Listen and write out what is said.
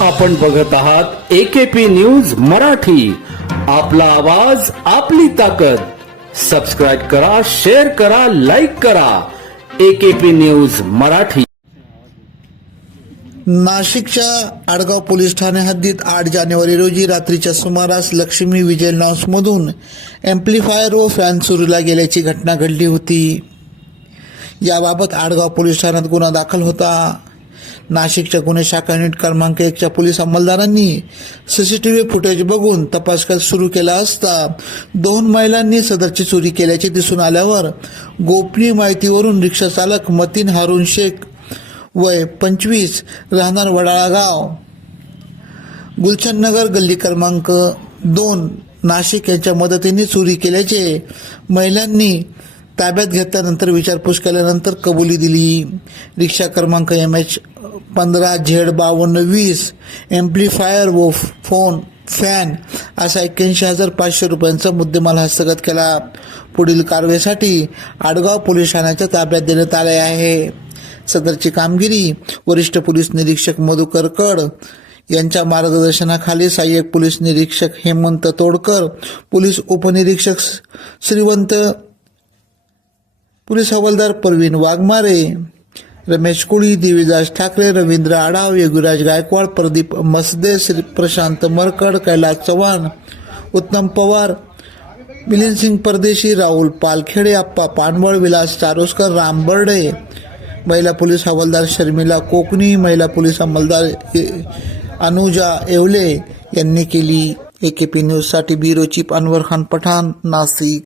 आपण बघत आहात एकेपी न्यूज मराठी. आपला आवाज आपली ताकद. सबस्क्राईब करा शेअर करा लाईक करा. AKP news Marathi. नाशिकच्या आडगाव पोलीस ठाणे हद्दीत आठ जानेवारी रोजी रात्रीच्या सुमारास लक्ष्मी विजय लॉन्समधून एम्प्लिफायर व फॅन चोरीला गेल्याची घटना घडली होती. याबाबत आडगाव पोलीस ठाण्यात गुन्हा दाखल होता. नाशिकच्या गुन्हे शाखा युनिट क्रमांक एकच्या पोलीस अंमलदारांनी सीसीटीव्ही फुटेज बघून तपास सुरू केला असता दोन महिलांनी सदरची चोरी केल्याचे दिसून आल्यावर गोपनीय माहितीवरून रिक्षा चालक मतीन हारून शेख वय पंचवीस राहणार वडाळा गाव. गुलशननगर गल्ली क्रमांक दोन नाशिक यांच्या मदतीने चोरी केल्याचे महिलांनी ताब्यात घेतल्यानंतर विचारपूस केल्यानंतर कबुली दिली. रिक्षा क्रमांक एम एच पंधरा झेड बावन्न वीस एम्प्लिफायर व फोन फॅन असा एक्क्याऐंशी हजार पाचशे रुपयांचा मुद्देमाल हस्तगत केला. पुढील कारवाईसाठी आडगाव पोलीस ठाण्याच्या ताब्यात देण्यात आले आहे. सदरची कामगिरी वरिष्ठ पोलीस निरीक्षक मधुकर कड यांच्या मार्गदर्शनाखाली सहाय्यक पोलीस निरीक्षक हेमंत तोडकर पोलीस उपनिरीक्षक श्रीवंत पोलीस हवालदार परवीन वाघमारे रमेश कुळी देवीदास ठाकरे रवींद्र आढाव योगीराज गायकवाड प्रदीप मसदे श्री प्रशांत मरकड कैलास चव्हाण उत्तम पवार मिलिंद सिंग परदेशी राहुल पालखेडे अप्पा पानवळ विलास चारोस्कर राम बर्डे महिला पोलीस हवालदार शर्मिला कोकणी महिला पोलीस अंमलदार ए- अनुजा येवले यांनी केली ए के पी न्यूजसाठी ब्युरो चीफ अनवर खान पठाण नाशिक